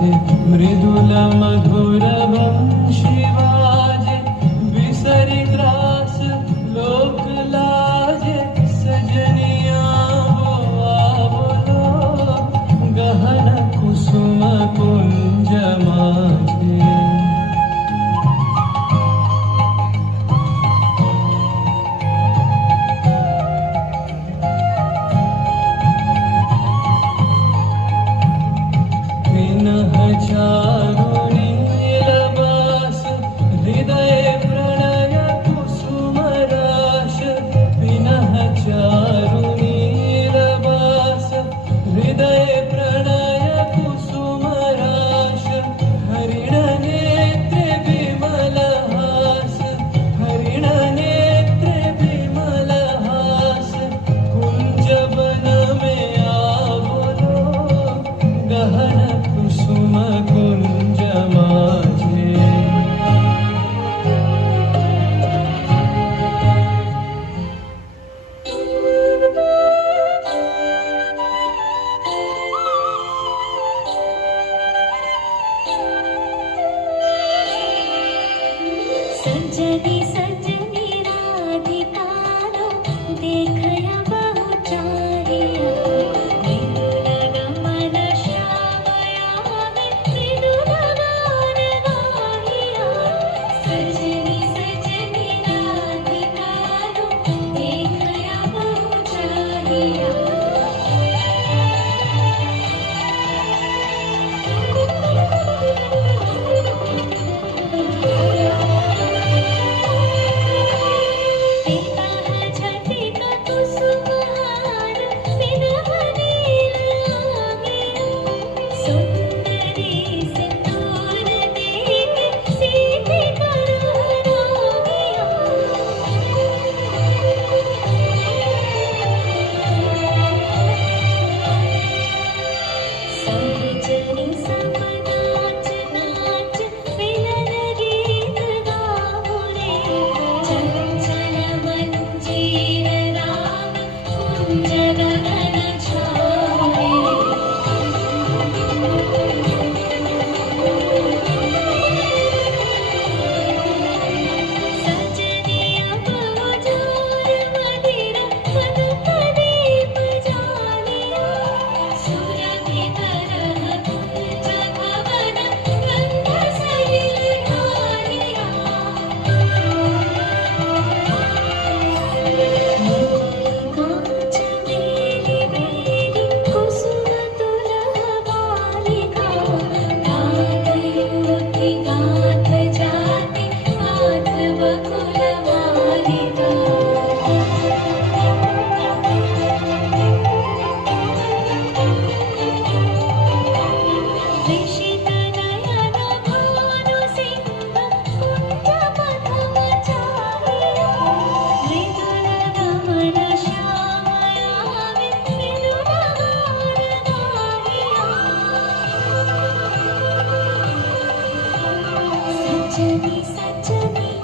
मृदुल मधुर वंशिवाजे बिसरि त्रास लोक लाजे सजनिया बोलो गहन कुसुम कुंज माथे चारुणी लबास हृदय प्रणय कुसुम राश पिनः चारुणी लबास हृदय प्रणय कुसुम राश हरिण नेत्र विमल हास हरिण नेत्र विमल हास कुंज वन में आवलो गहन कुसुम कुंज माझे सजनी सजनी राधिकालो देखया बहु चारिया मृदुल गमन श्यामया मृदुल गान गाहिया सजनी सजनी राधिकालो देखया बहु चारिया सजनी सजनी